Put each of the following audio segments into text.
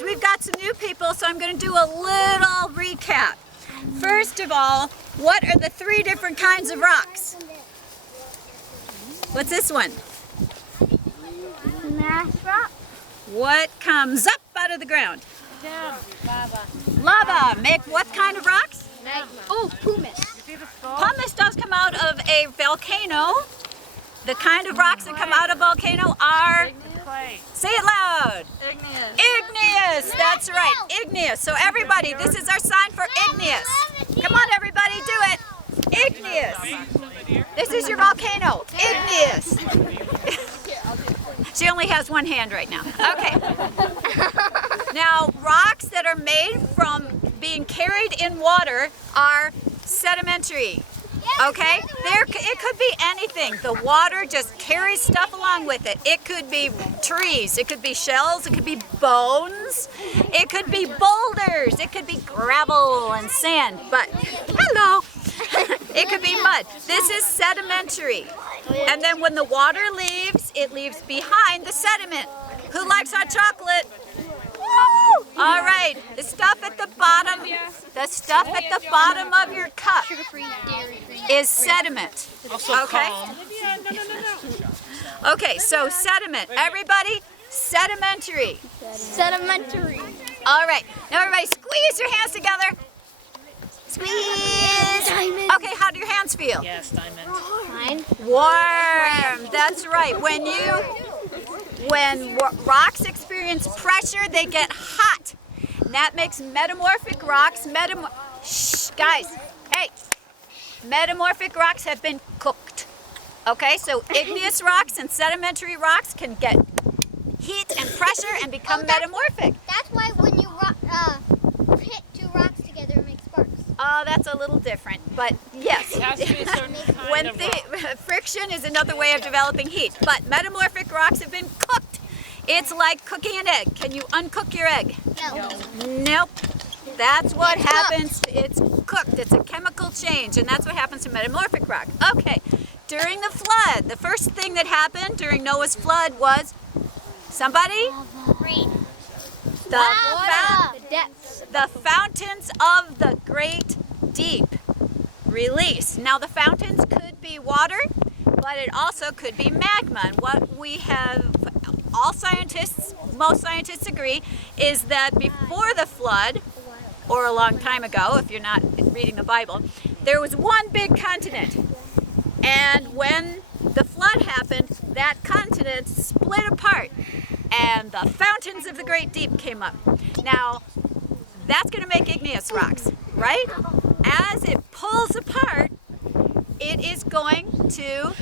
We've got some new people, so I'm going to do a little recap. First of all, what are the 3 different kinds of rocks? What's this one? Mass rock. What comes up out of the ground? Lava. Lava. Make what kind of rocks? Magma. Oh, pumice. Pumice does come out of a volcano. The kind of rocks that come out of a volcano are... Say it loud. Igneous. Igneous. That's right. Igneous. So everybody, this is our sign for igneous. Come on, everybody, do it. Igneous. This is your volcano. Igneous. She only has one hand right now. Okay. Now, rocks that are made from being carried in water are sedimentary. Okay? It could be anything. The water just carries stuff along with it. It could be trees, it could be shells, it could be bones, it could be boulders, it could be gravel and sand, but hello, it could be mud. This is sedimentary. And then when the water leaves, it leaves behind the sediment. Who likes hot chocolate? Woo! All right, the stuff at the bottom of your cup is sediment. Okay? Okay, so sediment. Everybody, sedimentary. Sedimentary. All right, now everybody squeeze your hands together. Squeeze. Diamond. Okay, how do your hands feel? Yes, diamond. Fine. Warm. That's right. When rocks experience pressure, they get hot. And that makes metamorphic rocks. Shh, guys. Hey. Metamorphic rocks have been cooked. Okay, so igneous rocks and sedimentary rocks can get heat and pressure and become metamorphic. That's why when you hit 2 rocks together, it makes sparks. Oh, that's a little different, but yes. It has to be a certain kind of rock. Friction is another way of developing heat, but metamorphic rocks have been cooked. It's like cooking an egg. Can you uncook your egg? No. Nope. That's what happens. It's cooked. It's a chemical change, and that's what happens to metamorphic rock. Okay, during the flood, the first thing that happened during Noah's flood was somebody? Rain. The depths. The fountains of the great deep release. Now the fountains could be water, but it also could be magma. And what we have, most scientists agree, is that before the flood, or a long time ago, if you're not reading the Bible, there was one big continent. And when the flood happened, that continent split apart, and the fountains of the great deep came up. Now, that's going to make igneous rocks, right? As it pulls apart, it is going to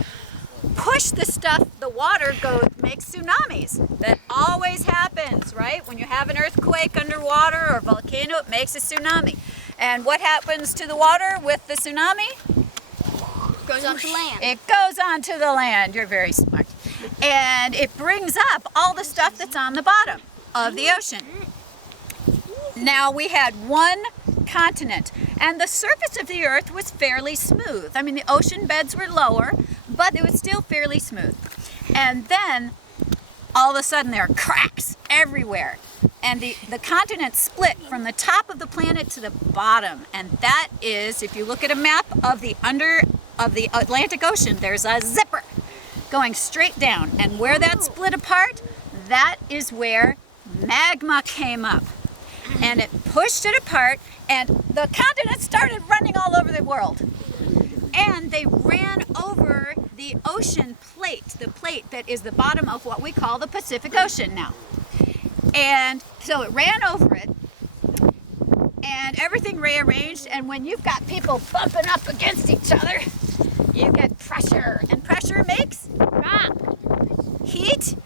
push the stuff, the water makes tsunamis. That always happens, right? When you have an earthquake underwater or a volcano, it makes a tsunami. And what happens to the water with the tsunami? Goes onto land. It goes onto the land. You're very smart. And it brings up all the stuff that's on the bottom of the ocean. Now we had one continent, and the surface of the earth was fairly smooth. I mean, the ocean beds were lower, but it was still fairly smooth. And then all of a sudden there are cracks everywhere, and the continent split from the top of the planet to the bottom. And that is, if you look at a map of the Atlantic Ocean, there's a zipper going straight down, and where that split apart, that is where magma came up. And it pushed it apart, and the continent started running all over the world. And they ran over the ocean plate, the plate that is the bottom of what we call the Pacific Ocean now. And so it ran over it, and everything rearranged, and when you've got people bumping up against each other, you get pressure, and pressure makes Rock. heat,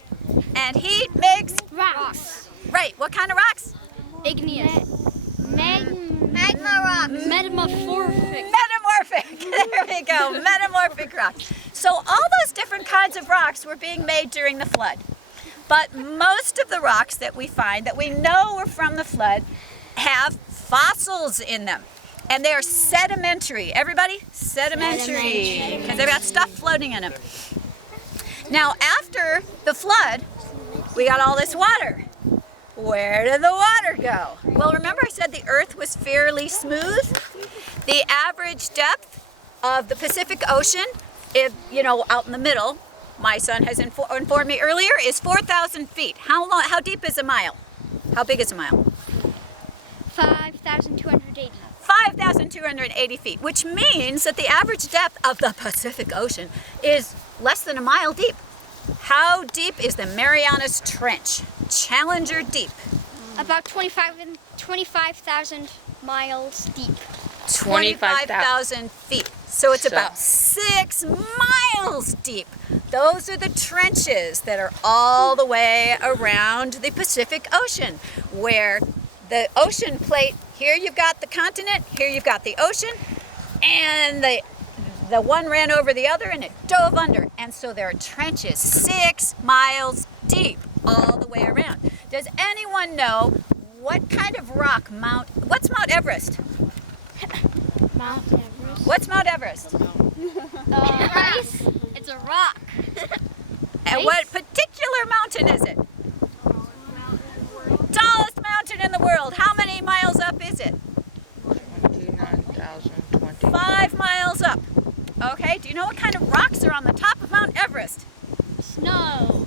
and heat makes Rocks. right. What kind of rocks? Igneous. Magma rock. Metamorphic. Metamorphic. There we go. Metamorphic rocks. So all those different kinds of rocks were being made during the flood. But most of the rocks that we find that we know are from the flood have fossils in them. And they are sedimentary. Everybody? Sedimentary. Because they've got stuff floating in them. Now, after the flood, we got all this water. Where did the water go? Well, remember I said the earth was fairly smooth? The average depth of the Pacific Ocean, if, out in the middle, my son has informed me earlier, is 4,000 feet. How deep is a mile? How big is a mile? 5,280. 5,280 feet, which means that the average depth of the Pacific Ocean is less than a mile deep. How deep is the Marianas Trench? Challenger deep. About 25,000 miles deep. 25,000 feet. So it's about 6 miles deep. Those are the trenches that are all the way around the Pacific Ocean, where the ocean plate, here you've got the continent, here you've got the ocean, and the one ran over the other and it dove under. And so there are trenches 6 miles deep all the way around. Does anyone know what kind of rock what's Mount Everest? Mount Everest. What's Mount Everest? Ice. It's a rock. And what particular mountain is it? Tallest mountain in the world. How many miles up is it? 29,020. 5 miles up. Okay, do you know what kind of rocks are on the top of Mount Everest? Snow.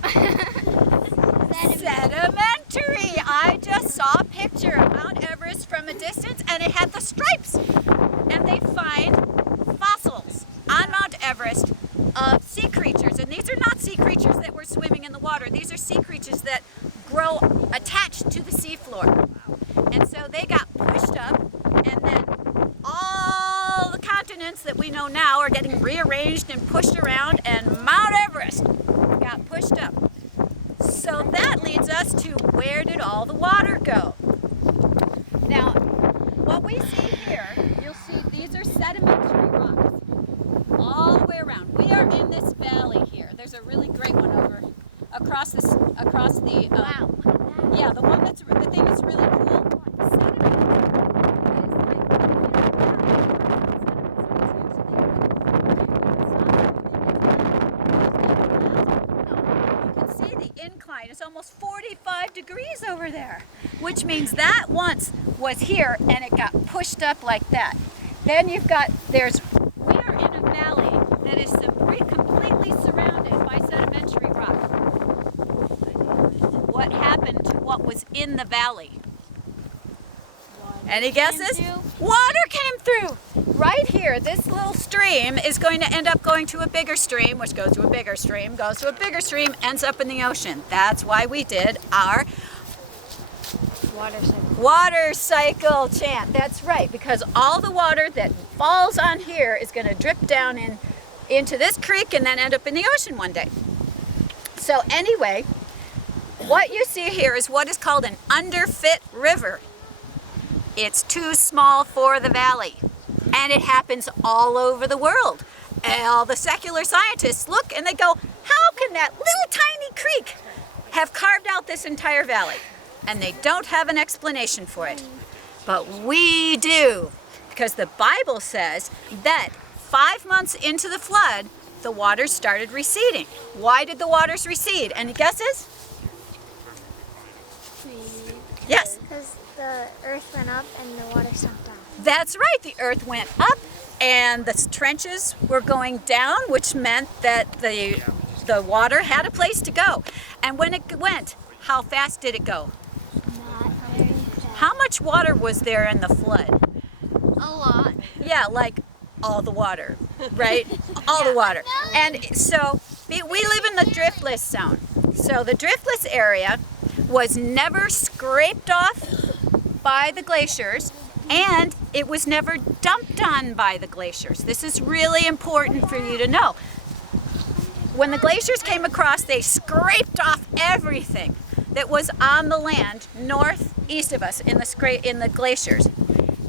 Sedimentary. I just saw a picture of Mount Everest from a distance and it had the stripes. And they find fossils on Mount Everest of sea creatures. And these are not sea creatures that were swimming in the water. These are sea creatures that grow attached to the seafloor. And so they got pushed up, and then all the continents that we know now are getting rearranged and pushed around, and Mount Everest got pushed up. So that leads us to, where did all the water go? Now, what we see here, you'll see these are sedimentary rocks all the way around. We are in this valley here. There's a really great one over across the Wow. yeah, the thing that's really cool. Incline is almost 45 degrees over there, which means that once was here and it got pushed up like that. Then we are in a valley that is completely surrounded by sedimentary rock. What happened to what was in the valley? Any guesses? Water came through. Right here, this little stream is going to end up going to a bigger stream, which goes to a bigger stream, goes to a bigger stream, ends up in the ocean. That's why we did our water cycle chant. That's right, because all the water that falls on here is going to drip down into this creek and then end up in the ocean one day. So anyway, what you see here is what is called an underfit river. It's too small for the valley. And it happens all over the world. All the secular scientists look and they go, how can that little tiny creek have carved out this entire valley? And they don't have an explanation for it. But we do, because the Bible says that 5 months into the flood, the waters started receding. Why did the waters recede? Any guesses? Yes. Because the earth went up and the water sunk down. That's right, the earth went up and the trenches were going down, which meant that the water had a place to go. And when it went, how fast did it go? Not very fast. How much water was there in the flood? A lot. Yeah, like all the water, right? All the water. And so we live in the driftless zone. So the driftless area was never scraped off by the glaciers, and it was never dumped on by the glaciers. This is really important for you to know. When the glaciers came across, they scraped off everything that was on the land northeast of us in the glaciers.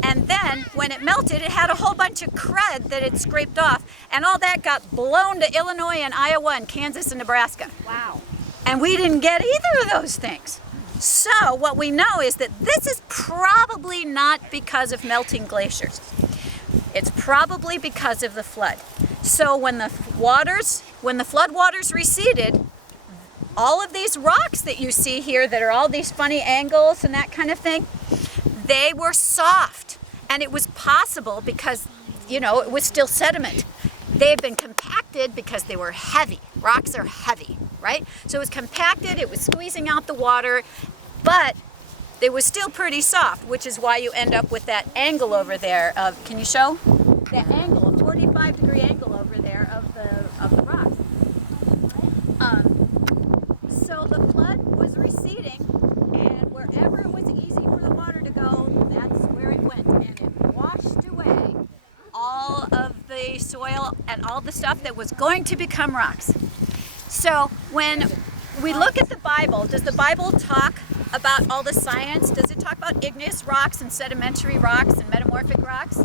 And then when it melted, it had a whole bunch of crud that it scraped off, and all that got blown to Illinois and Iowa and Kansas and Nebraska. Wow. And we didn't get either of those things. So what we know is that this is probably not because of melting glaciers. It's probably because of the flood. So when the floodwaters receded, all of these rocks that you see here that are all these funny angles and that kind of thing, they were soft. And it was possible because, you know, it was still sediment. They had been compacted because they were heavy. Rocks are heavy, right? So it was compacted, it was squeezing out the water, but they were still pretty soft, which is why you end up with that angle over there of, can you show? The angle, a 45-degree angle over there of the rocks. So the flood was receding, and wherever it was easy for the water to go, that's where it went, and it washed away all of the soil and all the stuff that was going to become rocks. So when we look at the Bible, does the Bible talk about all the science? Does it talk about igneous rocks and sedimentary rocks and metamorphic rocks?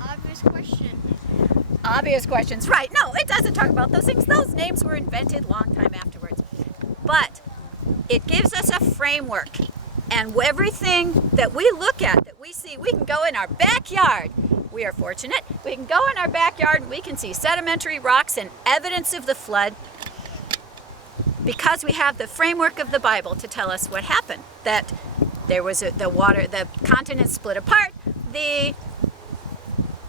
Obvious question. Obvious questions, right. No, it doesn't talk about those things. Those names were invented long time afterwards. But it gives us a framework. And everything that we look at, that we see, we can go in our backyard. We are fortunate. We can go in our backyard and we can see sedimentary rocks and evidence of the flood because we have the framework of the Bible to tell us what happened. That there was the continents split apart, the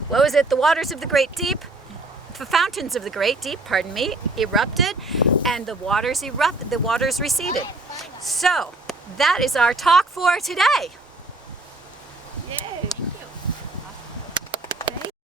waters of the great deep, the fountains of the great deep, erupted, and the waters receded. So that is our talk for today. Yay.